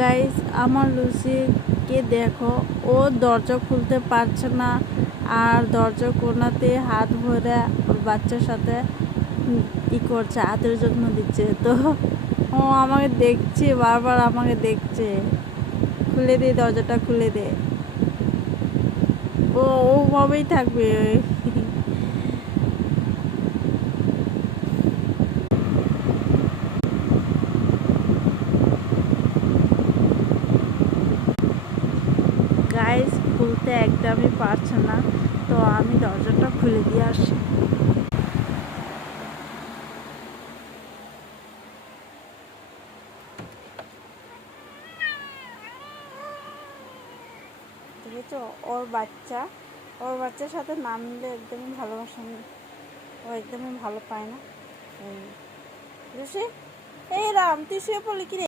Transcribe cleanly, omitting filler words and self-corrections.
Guys, আমার লুসিকে দেখো, ও দরজা খুলতে পারছে না, আর দরজা কোনাতে হাত ভরে ওর বাচ্চার সাথে করছে, আদর যত্ন দিচ্ছে। তো ও আমাকে দেখছে, বারবার আমাকে দেখছে, খুলে দে দরজাটা, খুলে দে। ও ওভাবেই থাকবে। গাইস, খুলতে একদমই পারছে না, তো আমি দরজাটা খুলে দিয়ে আসি। দেখেছো, ওর বাচ্চার সাথে না মিললে একদমই ভালোবাসা নেই, ও একদমই ভালো পায় না। এই রাম, তুই শুয়ে পড়লি কি রে?